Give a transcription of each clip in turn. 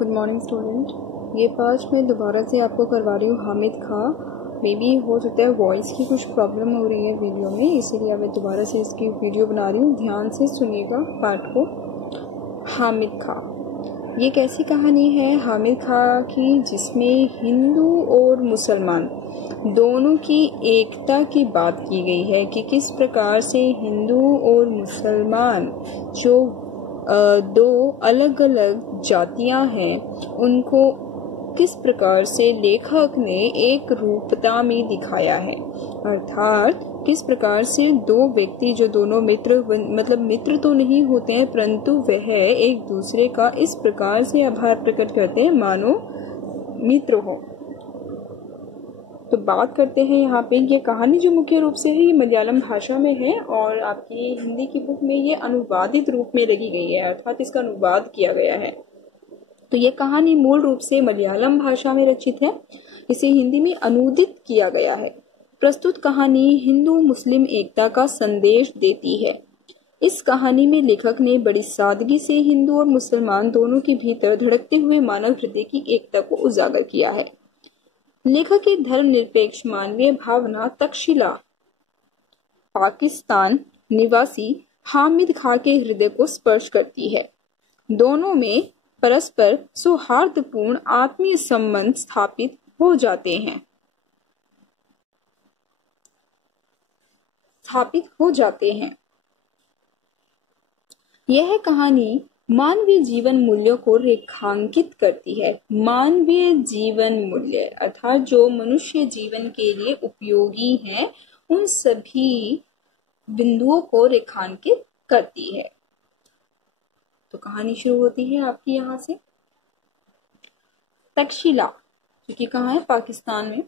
Good morning student. ये past मैं दोबारा से आपको करवा रही हूँ हामिद खां। मे बी हो सकता है वॉइस की कुछ प्रॉब्लम हो रही है वीडियो में, इसीलिए मैं दोबारा से इसकी वीडियो बना रही हूँ। ध्यान से सुनिएगा पार्ट को। हामिद खां, ये एक ऐसी कहानी है हामिद खां की जिसमें हिंदू और मुसलमान दोनों की एकता की बात की गई है कि किस प्रकार से हिंदू और मुसलमान जो दो अलग अलग जातियां हैं उनको किस प्रकार से लेखक ने एक रूपता में दिखाया है। अर्थात किस प्रकार से दो व्यक्ति जो दोनों मित्र तो नहीं होते हैं, परंतु वह एक दूसरे का इस प्रकार से आभार प्रकट करते हैं मानो मित्र हो। तो बात करते हैं यहाँ पे। ये कहानी जो मुख्य रूप से है ये मलयालम भाषा में है और आपकी हिंदी की बुक में ये अनुवादित रूप में लगी गई है, अर्थात इसका अनुवाद किया गया है। तो ये कहानी मूल रूप से मलयालम भाषा में रचित है, इसे हिंदी में अनुदित किया गया है। प्रस्तुत कहानी हिंदू मुस्लिम एकता का संदेश देती है। इस कहानी में लेखक ने बड़ी सादगी से हिंदू और मुसलमान दोनों के भीतर धड़कते हुए मानव हृदय की एकता को उजागर किया है। लेखक की धर्मनिरपेक्ष मानवीय भावना तक्षशिला पाकिस्तान निवासी हामिद खां के हृदय को स्पर्श करती है। दोनों में परस्पर सौहार्दपूर्ण आत्मीय संबंध स्थापित हो जाते हैं। यह कहानी मानवीय जीवन मूल्यों को रेखांकित करती है। मानवीय जीवन मूल्य अर्थात जो मनुष्य जीवन के लिए उपयोगी हैं, उन सभी बिंदुओं को रेखांकित करती है। तो कहानी शुरू होती है आपकी यहाँ से। तक्षशिला जो कि कहाँ है, पाकिस्तान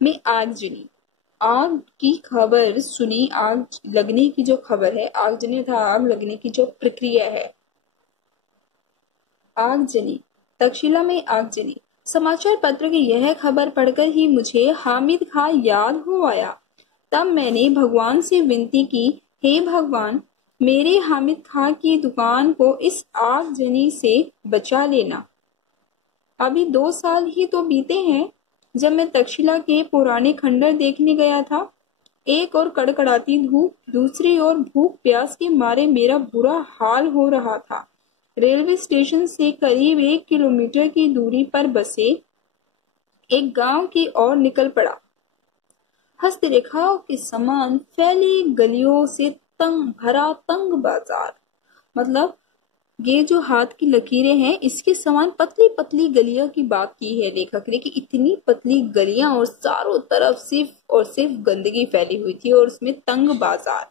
में आगजनी, आग की खबर सुनी। आग लगने की जो खबर है, आगजनी था आग लगने की जो प्रक्रिया है। आगजनी, तक्षशिला में आगजनी। समाचार पत्र की यह खबर पढ़कर ही मुझे हामिद खां याद हो आया। तब मैंने भगवान से विनती की, हे भगवान, मेरे हामिद खां की दुकान को इस आगजनी से बचा लेना। अभी 2 साल ही तो बीते हैं जब मैं तक्षशिला के पुराने खंडर देखने गया था। एक और कड़कड़ाती धूप, दूसरी ओर भूख प्यास के मारे मेरा बुरा हाल हो रहा था। रेलवे स्टेशन से करीब 1 किलोमीटर की दूरी पर बसे एक गांव की ओर निकल पड़ा। हस्तरेखाओं के समान फैली गलियों से तंग बाजार, मतलब ये जो हाथ की लकीरें हैं इसके समान पतली पतली गलियों की बात की है लेखक ने कि इतनी पतली गलियां और चारों तरफ सिर्फ गंदगी फैली हुई थी और उसमें तंग बाजार।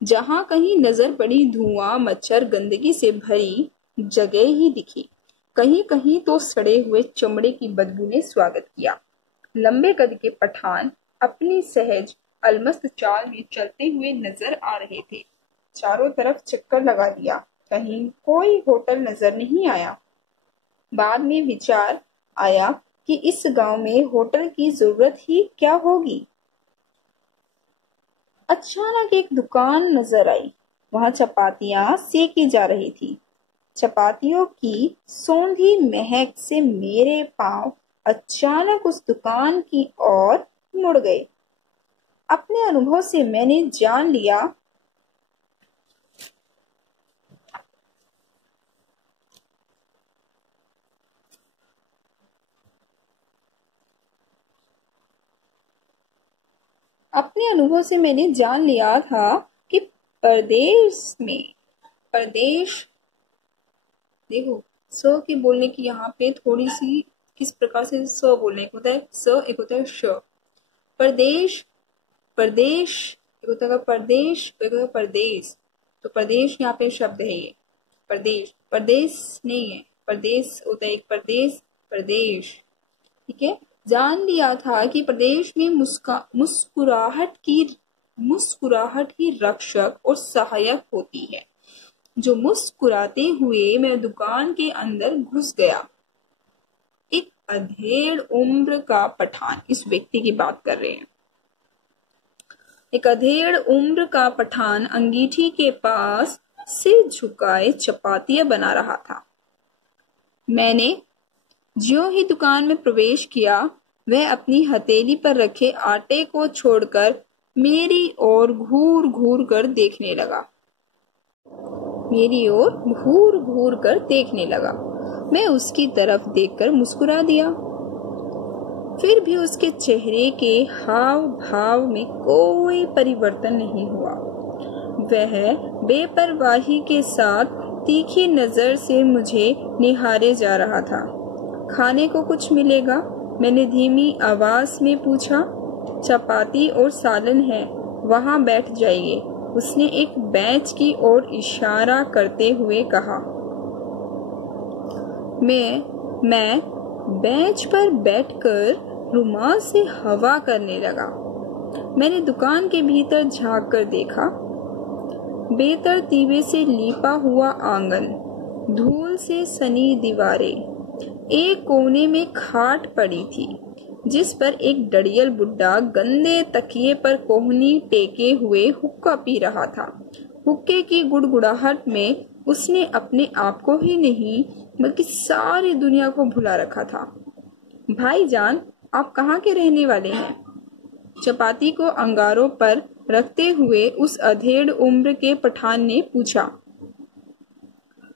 जहां कहीं नजर पड़ी धुआं, मच्छर, गंदगी से भरी जगह ही दिखी। कहीं कहीं तो सड़े हुए चमड़े की बदबू ने स्वागत किया। लंबे कद के पठान अपनी सहज अलमस्त चाल में चलते हुए नजर आ रहे थे। चारों तरफ चक्कर लगा लिया, कहीं कोई होटल नजर नहीं आया। बाद में विचार आया कि इस गांव में होटल की जरूरत ही क्या होगी। अचानक एक दुकान नजर आई। वहां चपातियां सेकी जा रही थी। चपातियों की सौंधी महक से मेरे पांव अचानक उस दुकान की ओर मुड़ गए। अपने अनुभव से मैंने जान लिया था कि परदेश देखो, स के बोलने की यहाँ पे थोड़ी सी किस प्रकार से स बोलने को होता है। स एक होता है श। प्रदेश एक होता है प्रदेश, एक होता है परदेश। तो प्रदेश यहाँ पे शब्द है। ये प्रदेश नहीं है, प्रदेश होता है एक प्रदेश। ठीक है। जान लिया था कि प्रदेश में मुस्कुराहट ही रक्षक और सहायक होती है। जो मुस्कुराते हुए मैं दुकान के अंदर घुस गया। एक अधेड़ उम्र का पठान, इस व्यक्ति की बात कर रहे हैं। एक अधेड़ उम्र का पठान अंगीठी के पास सिर झुकाए चपातियां बना रहा था। मैंने ज्यों ही दुकान में प्रवेश किया, वह अपनी हथेली पर रखे आटे को छोड़कर मेरी ओर घूर घूर कर देखने लगा। मैं उसकी तरफ देखकर मुस्कुरा दिया। फिर भी उसके चेहरे के हाव भाव में कोई परिवर्तन नहीं हुआ। वह बेपरवाही के साथ तीखी नजर से मुझे निहारे जा रहा था। खाने को कुछ मिलेगा? मैंने धीमी आवाज में पूछा। चपाती और सालन है, वहां बैठ जाइए, उसने एक बेंच की ओर इशारा करते हुए कहा। मैं बेंच पर बैठकर रुमाल से हवा करने लगा। मैंने दुकान के भीतर झांक कर देखा। बेतरतीबे से लीपा हुआ आंगन, धूल से सनी दीवारें, एक कोने में खाट पड़ी थी जिस पर एक डड़ियल बुड्ढा गंदे तकिए पर कोहनी टेके हुए हुक्का पी रहा था। हुक्के की गुड़गुड़ाहट में उसने अपने आप को ही नहीं बल्कि सारी दुनिया को भुला रखा था। भाईजान, आप कहाँ के रहने वाले हैं? चपाती को अंगारों पर रखते हुए उस अधेड़ उम्र के पठान ने पूछा।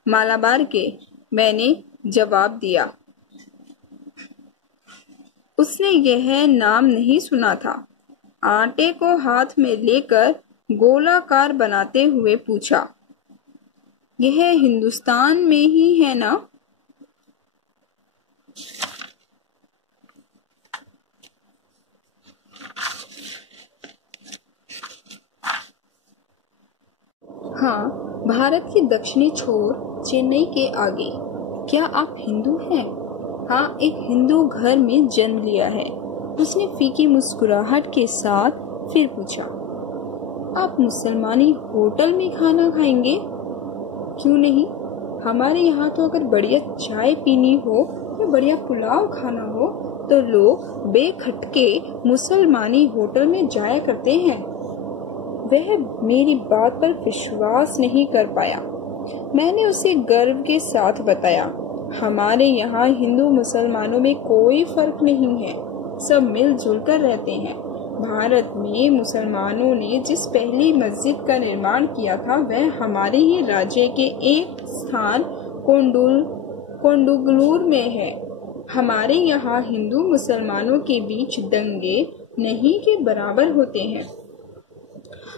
मालाबार के, मैंने जवाब दिया। उसने यह नाम नहीं सुना था। आटे को हाथ में लेकर गोलाकार बनाते हुए पूछा, यह हिंदुस्तान में ही है ना? हाँ, भारत के दक्षिणी छोर, चेन्नई के आगे। क्या आप हिंदू हैं? हाँ, एक हिंदू घर में जन्म लिया है। उसने फीकी मुस्कुराहट के साथ फिर पूछा, आप मुसलमानी होटल में खाना खाएंगे? क्यों नहीं, हमारे यहाँ तो अगर बढ़िया चाय पीनी हो या बढ़िया पुलाव खाना हो तो लोग बेखटके मुसलमानी होटल में जाया करते हैं। वह मेरी बात पर विश्वास नहीं कर पाया। मैंने उसे गर्व के साथ बताया, हमारे यहाँ हिंदू मुसलमानों में कोई फर्क नहीं है, सब मिलजुल कर रहते हैं। भारत में मुसलमानों ने जिस पहली मस्जिद का निर्माण किया था वह हमारे ही राज्य के एक स्थान कोंडुगलूर में है। हमारे यहाँ हिंदू मुसलमानों के बीच दंगे नहीं के बराबर होते हैं।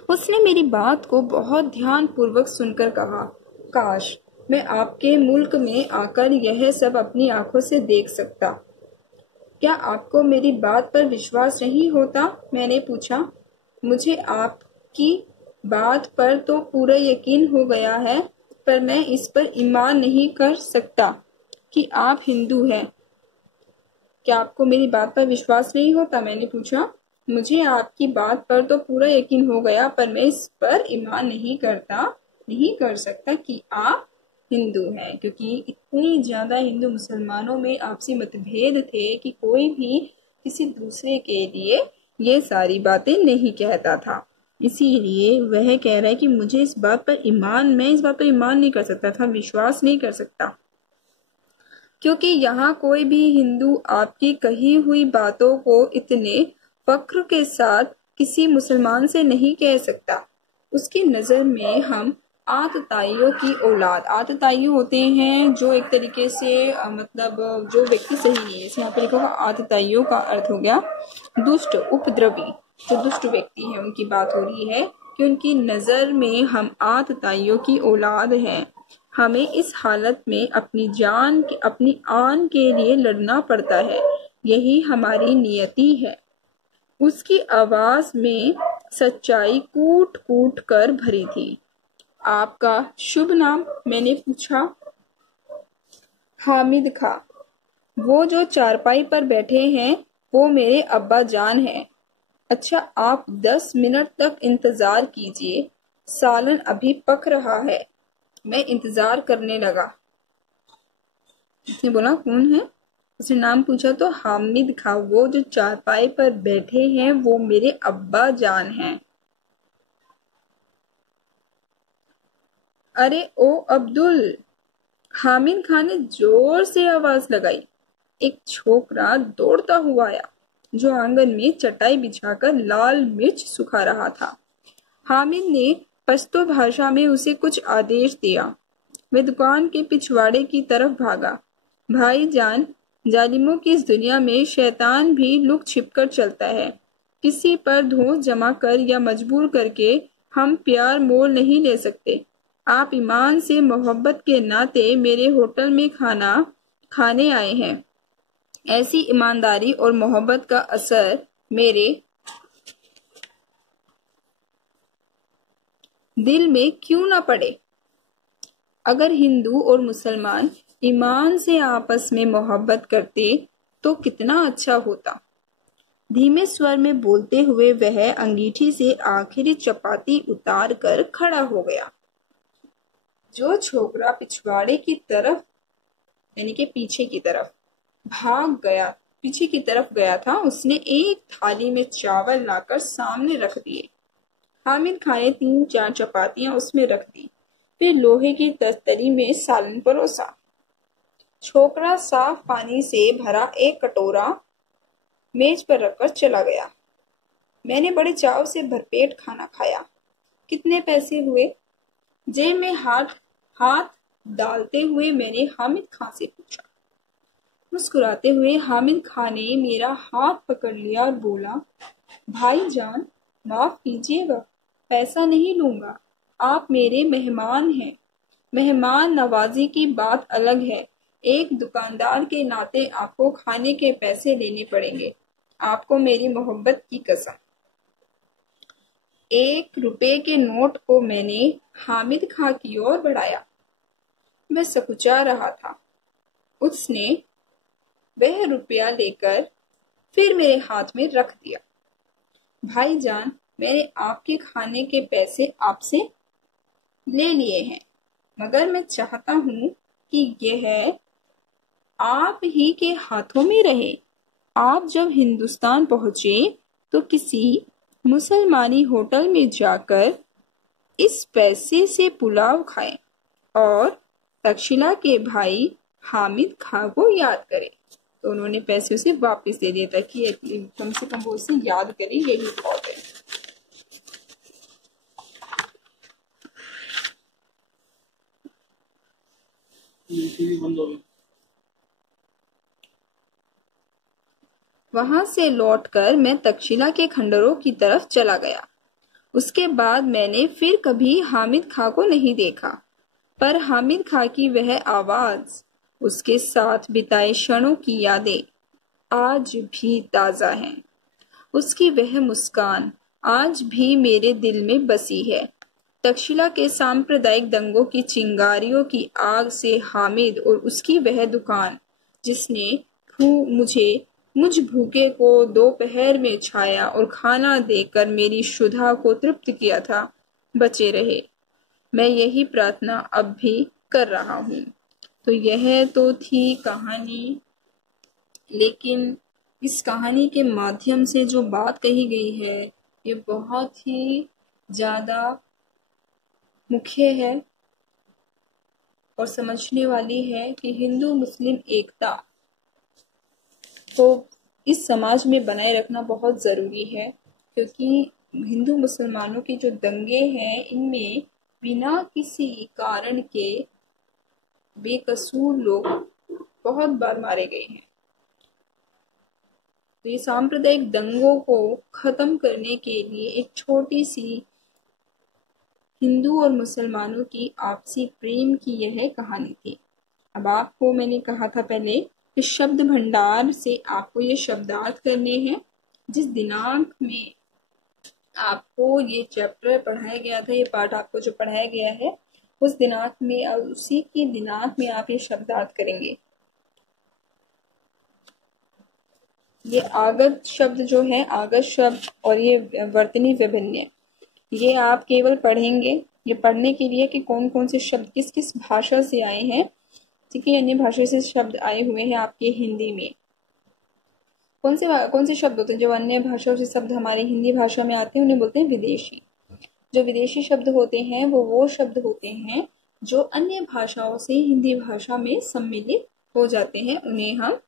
उसने मेरी बात को बहुत ध्यान पूर्वक सुनकर कहा, काश मैं आपके मुल्क में आकर यह सब अपनी आंखों से देख सकता। क्या आपको मेरी बात पर विश्वास नहीं होता? मैंने पूछा। मुझे आपकी बात पर तो पूरा यकीन हो गया है, पर मैं इस पर ईमान नहीं कर सकता कि आप हिंदू हैं। क्या आपको मेरी बात पर विश्वास नहीं होता? मैंने पूछा। मुझे आपकी बात पर तो पूरा यकीन हो गया, पर मैं इस पर ईमान नहीं कर सकता कि आप हिंदू हैं, क्योंकि इतनी ज्यादा हिंदू मुसलमानों में आपसी मतभेद थे कि कोई भी किसी दूसरे के लिए ये सारी बातें नहीं कहता था। इसीलिए वह कह रहा है कि मैं इस बात पर ईमान नहीं कर सकता था, विश्वास नहीं कर सकता, क्योंकि यहाँ कोई भी हिंदू आपकी कही हुई बातों को इतने फक्र के साथ किसी मुसलमान से नहीं कह सकता। उसकी नजर में हम आतताइयों की औलाद, आतताई होते हैं जो एक तरीके से मतलब जो व्यक्ति सही नहीं है, यहाँ पे लिखा होगा आतताइयों का अर्थ हो गया दुष्ट, उपद्रवी, जो दुष्ट व्यक्ति है उनकी बात हो रही है कि उनकी नजर में हम आतताइयों की औलाद हैं। हमें इस हालत में अपनी आन के लिए लड़ना पड़ता है, यही हमारी नियति है। उसकी आवाज में सच्चाई कूट कूट कर भरी थी। आपका शुभ नाम? मैंने पूछा। हामिद खां। वो जो चारपाई पर बैठे हैं वो मेरे अब्बा जान हैं। अच्छा, आप 10 मिनट तक इंतजार कीजिए, सालन अभी पक रहा है। मैं इंतजार करने लगा। उसने बोला, कौन है? उसने नाम पूछा तो हामिद खां। वो जो चारपाई पर बैठे हैं वो मेरे अब्बा जान हैं। अरे ओ अब्दुल! हामिद खान ने जोर से आवाज लगाई। एक छोकरा दौड़ता हुआ आया जो आंगन में चटाई बिछाकर लाल मिर्च सुखा रहा था। हामिद ने पश्तो भाषा में उसे कुछ आदेश दिया। वह दुकान के पिछवाड़े की तरफ भागा। भाईजान, जालिमों की इस दुनिया में शैतान भी लुक छिपकर चलता है। किसी पर धोस जमा कर या मजबूर करके हम प्यार मोल नहीं ले सकते। आप ईमान से मोहब्बत के नाते मेरे होटल में खाना खाने आए हैं। ऐसी ईमानदारी और मोहब्बत का असर मेरे दिल में क्यों ना पड़े। अगर हिंदू और मुसलमान ईमान से आपस में मोहब्बत करते तो कितना अच्छा होता। धीमे स्वर में बोलते हुए वह अंगीठी से आखिरी चपाती उतार कर खड़ा हो गया। जो छोकरा पिछवाड़े की तरफ यानी कि पीछे की तरफ पीछे की तरफ गया था, उसने एक थाली में चावल लाकर सामने रख दिए। हामिद खां ने 3-4 चपातियां उसमें रख दी, फिर लोहे की तस्तरी में सालन परोसा। छोकरा साफ पानी से भरा एक कटोरा मेज पर रखकर चला गया। मैंने बड़े चाव से भरपेट खाना खाया। कितने पैसे हुए? जेब में हाथ डालते हुए मैंने हामिद खां से पूछा। मुस्कुराते हुए हामिद खां ने मेरा हाथ पकड़ लिया और बोला, भाईजान, माफ कीजिएगा, पैसा नहीं लूंगा। आप मेरे मेहमान हैं। मेहमान नवाजी की बात अलग है। एक दुकानदार के नाते आपको खाने के पैसे लेने पड़ेंगे। आपको मेरी मोहब्बत की कसम। 1 रुपए के नोट को मैंने हामिद खां की ओर बढ़ाया। मैं सकुचा रहा था। उसने वह रुपया लेकर फिर मेरे हाथ में रख दिया। भाईजान, मैंने आपके खाने के पैसे आपसे ले लिए हैं, मगर मैं चाहता हूं कि यह आप ही के हाथों में रहे। आप जब हिंदुस्तान पहुंचे तो किसी मुसलमानी होटल में जाकर इस पैसे से पुलाव खाएं और तक्षशिला के भाई हामिद खां को याद करें। तो उन्होंने पैसे उसे वापस दे दिए ताकि कम से कम वो उसे याद करे, यही बहुत है। वहां से लौटकर मैं तक्षशिला के खंडरों की तरफ चला गया। उसके बाद मैंने फिर कभी हामिद खां को नहीं देखा, पर हामिद खां की वह आवाज, उसके साथ बिताए क्षणों की यादें आज भी ताजा हैं। उसकी वह मुस्कान आज भी मेरे दिल में बसी है। तक्षशिला के सांप्रदायिक दंगों की चिंगारियों की आग से हामिद और उसकी वह दुकान, जिसने मुझ भूखे को दोपहर में छाया और खाना देकर मेरी क्षुधा को तृप्त किया था, बचे रहे। मैं यही प्रार्थना अब भी कर रहा हूँ। तो यह तो थी कहानी, लेकिन इस कहानी के माध्यम से जो बात कही गई है ये बहुत ही ज्यादा मुख्य है और समझने वाली है कि हिंदू मुस्लिम एकता को इस समाज में बनाए रखना बहुत जरूरी है, क्योंकि हिंदू मुसलमानों के जो दंगे हैं इनमें बिना किसी कारण के बेकसूर लोग बहुत बार मारे गए हैं। तो ये सांप्रदायिक दंगों को खत्म करने के लिए एक छोटी सी हिंदू और मुसलमानों की आपसी प्रेम की यह कहानी थी। अब आपको मैंने कहा था पहले कि शब्द भंडार से आपको ये शब्दार्थ करने हैं। जिस दिनांक में आपको ये चैप्टर पढ़ाया गया था, ये पाठ आपको जो पढ़ाया गया है, उस दिनांक में और उसी के दिनांक में आप ये शब्दार्थ करेंगे। ये आगत शब्द जो है, आगत शब्द और ये वर्तनी विभिन्न, ये आप केवल पढ़ेंगे। ये पढ़ने के लिए कि कौन कौन से शब्द किस किस भाषा से आए हैं, ठीक है, अन्य भाषा से शब्द आए हुए हैं आपके हिंदी में। कौन से शब्द होते हैं जो अन्य भाषाओं से शब्द हमारे हिंदी भाषा में आते हैं, उन्हें बोलते हैं विदेशी। जो विदेशी शब्द होते हैं वो शब्द होते हैं जो अन्य भाषाओं से हिंदी भाषा में सम्मिलित हो जाते हैं, उन्हें हम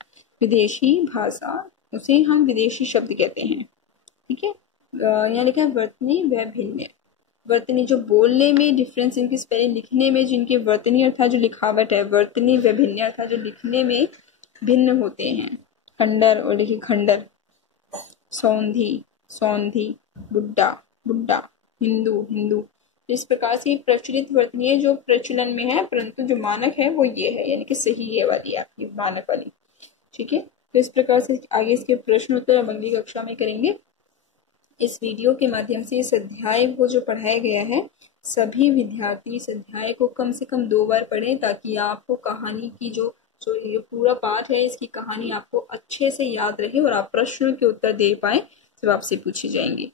विदेशी भाषा, उसे हम विदेशी शब्द कहते हैं। ठीक है, यहाँ लिखा है वर्तनी व भिन्न। वर्तनी जो बोलने में डिफरेंस, इनकी स्पेलिंग लिखने में, जिनके वर्तनी अर्थात जो लिखावट है, वर्तनी व भिन्न अर्थात जो लिखने में भिन्न होते हैं। खंडर और लिखिए खंडर, सौंधी सौंधी, बुड्ढा बुड्ढा, हिंदू हिंदू। इस प्रकार से प्रचलित वर्तनी है जो प्रचलन में है, परंतु जो मानक है वो ये है, यानी कि सही ये वाली आपकी मानक वाली। ठीक है, तो इस प्रकार से आगे इसके प्रश्न उत्तर हम अगली कक्षा में करेंगे। इस वीडियो के माध्यम से इस अध्याय को जो पढ़ाया गया है, सभी विद्यार्थी इस अध्याय को कम से कम 2 बार पढ़ें, ताकि आपको कहानी की जो ये पूरा पाठ है, इसकी कहानी आपको अच्छे से याद रहे और आप प्रश्नों के उत्तर दे पाए जब आपसे पूछे जाएंगे।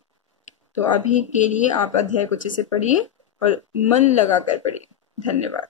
तो अभी के लिए आप अध्याय को अच्छे से पढ़िए और मन लगाकर पढ़िए। धन्यवाद।